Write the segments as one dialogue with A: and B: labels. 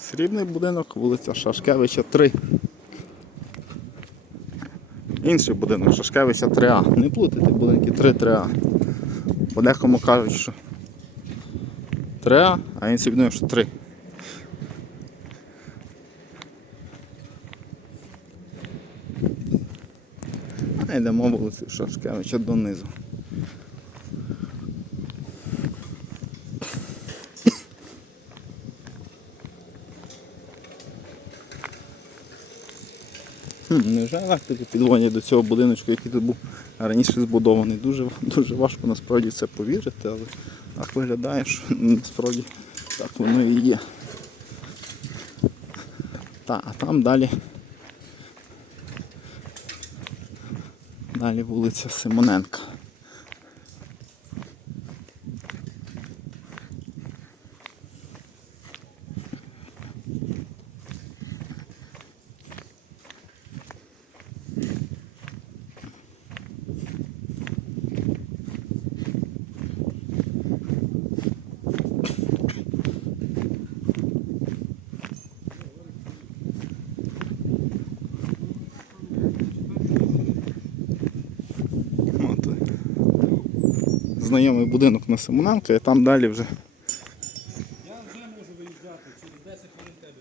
A: Срібний будинок, вулиця Шашкевича 3. Інший будинок Шашкевича 3А. Не плутайте будинки 3 3А. Бо декому кажуть, що 3А, а інші будинок, що 3. А йдемо вулицю Шашкевича донизу. Невже електрики підводять до цього будиночку, який тут був раніше збудований. Дуже, дуже важко насправді це повірити, але так виглядає, що насправді так воно і є. Та, а там далі. Далі вулиця Симоненка. Знайомий будинок на Симоненка, і там далі вже
B: Я вже можу виїжджати, через 10 хвилин тебе.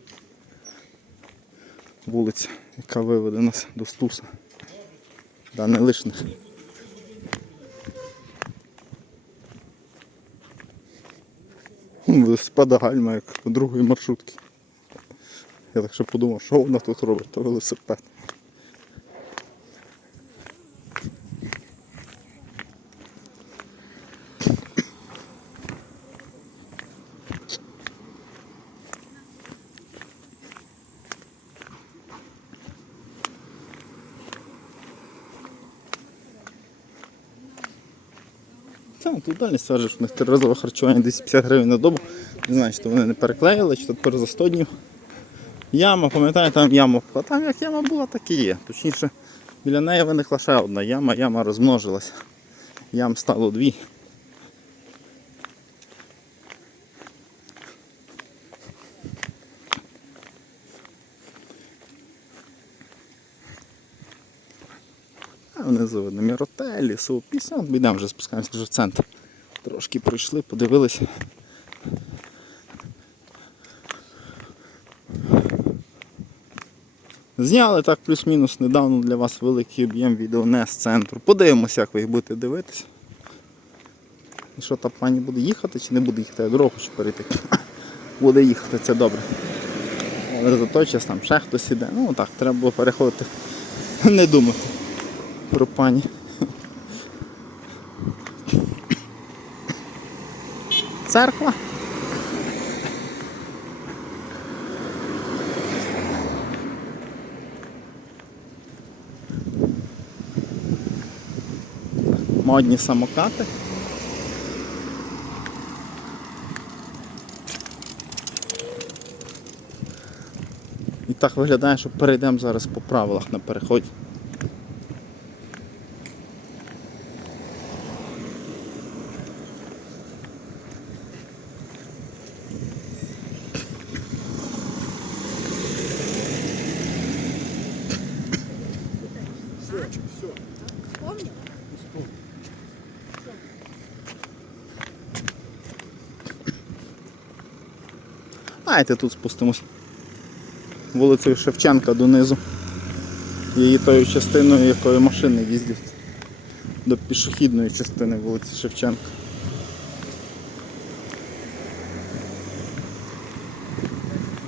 A: вулиця, яка виведена до Стуса. Да, не лишних. Велосипеда гальма, як у другої маршрутки. Я так ще подумав, що вона тут робить, то велосипед. Це тут далі стверджує, в них триразове харчування 250 гривень на добу. Не знаю, то вони не переклеїли, чи тут тепер за 100 днів. Яма, пам'ятаю, там яма. А там як яма була, так і є. Точніше, біля неї виникла ще одна яма, яма розмножилася. Ям стало дві. А внизу видно міротелі, супісня. Йдемо вже спускаємося вже в центр. Трошки пройшли, подивилися. Зняли так плюс-мінус недавно для вас великий об'єм відео не з центру. Подивимося, як ви їх будете дивитися. І що та пані буде їхати чи не буде їхати, я дорогу хочу перейти. Буде їхати, це добре. Але за час там ще хтось іде. Ну так, треба було переходити. Не думати про пані. Церква. Модні самокати. І так виглядає, що перейдемо зараз по правилах на переході. Знаєте, тут спустимось вулицею Шевченка донизу. Її тою частиною, якою машини їздять. До пішохідної частини вулиці Шевченка.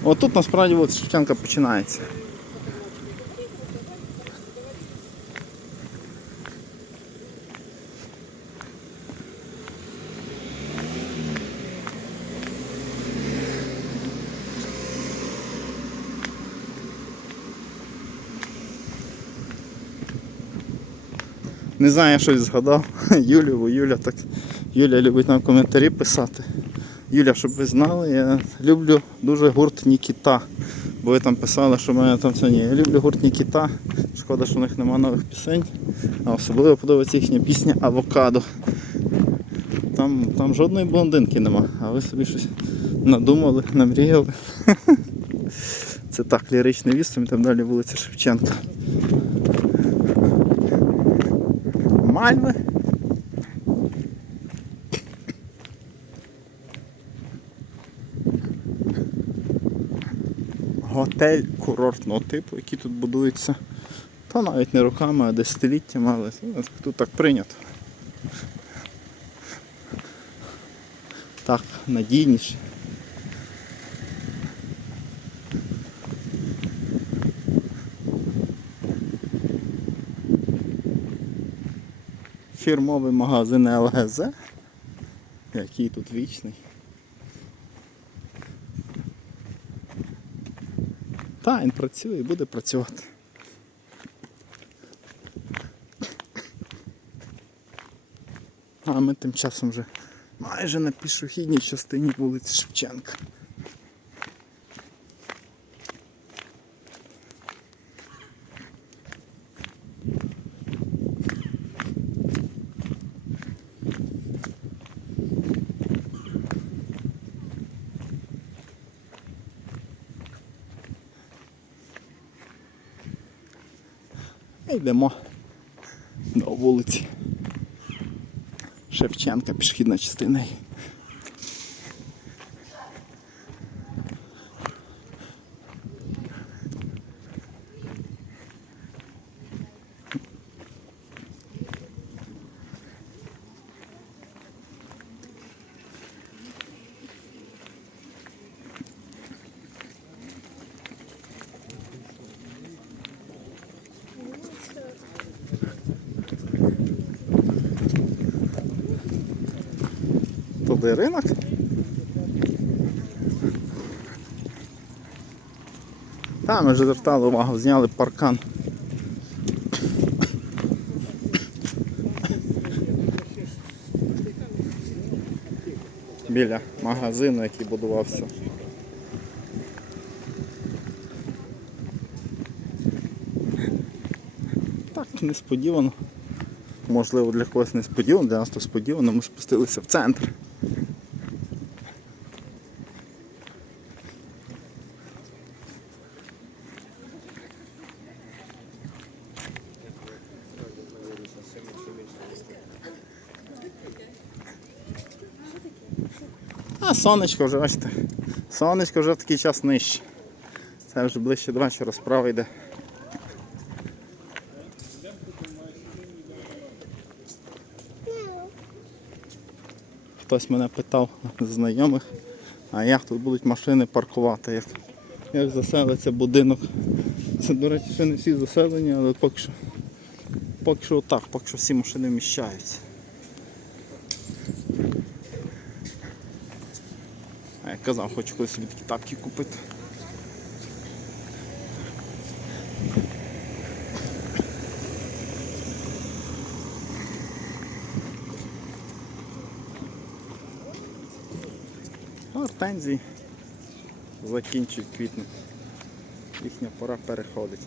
A: Отут насправді вулиця Шевченка починається. Не знаю, я щось згадав. Юлю, бо Юля так. Юля любить нам коментарі писати. Юля, щоб ви знали, я люблю дуже гурт Нікіта. Бо ви там писали, що в мене там це ні. Я люблю гурт Нікіта. Шкода, що в них немає нових пісень. А особливо подобається їхня пісня Авокадо. Там, там жодної блондинки нема, а ви собі щось надумали, намріяли. Це так, ліричний вістом, там далі вулиця Шевченка. Мальви. Готель курортного типу, який тут будується. Та навіть не роками, а десятиліттями, але тут так прийнято. Так, надійніше. Фірмовий магазин ЛГЗ, який тут вічний. Та, він працює і буде працювати. А ми тим часом вже майже на пішохідній частині вулиці Шевченка. Йдемо до вулиці Шевченка, пішохідна частина. Туди ринок. Там ми вже звертали увагу, зняли паркан. Біля магазину, який будувався. Так, несподівано. Можливо, для когось несподівано, для нас то сподівано, ми спустилися в центр. А сонечко вже, бачите, сонечко вже в такий час нижче. Це вже ближче до вечора справа йде. Хтось мене питав з знайомих, а як тут будуть машини паркувати, як, як заселиться будинок. Це, до речі, ще не всі заселені, але поки що, поки що так, поки що всі машини вміщаються. Я казав, хочу колись собі такі тапки купити. Гортензії закінчують квітнути. Їхня пора переходить.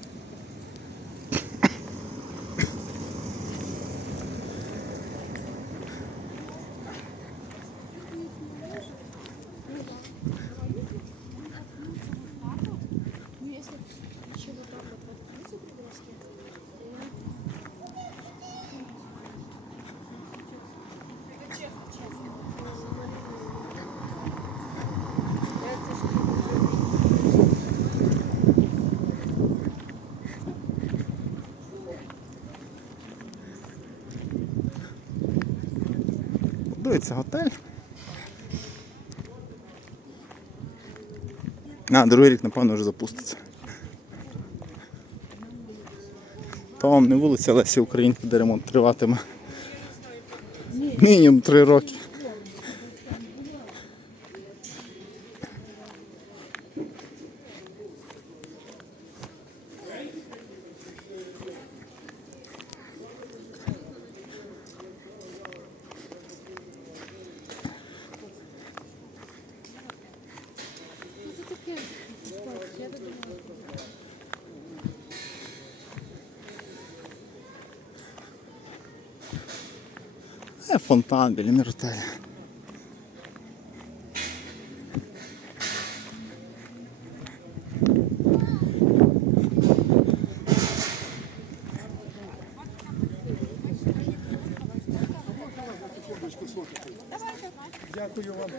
A: Будується готель. А, другий рік, напевно, вже запуститься. То вам не вулиця Лесі Українки, де ремонт триватиме. Мінімум три роки. Це фонтан біля міротеля.
B: Дякую вам.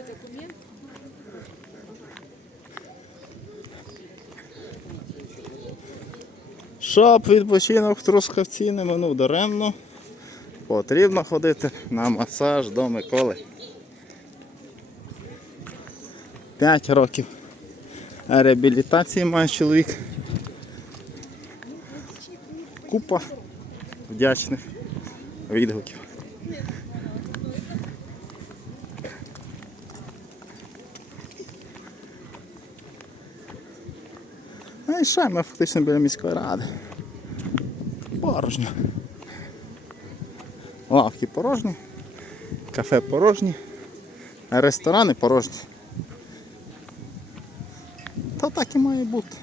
A: Щоб відпочинок в Трускавці не минув даремно потрібно ходити на масаж до Миколи. 5 років реабілітації має чоловік. Купа вдячних відгуків. А і ще ми фактично біля міської ради. Порожньо. Лавки порожні, кафе порожні, ресторани порожні. Та так і має бути.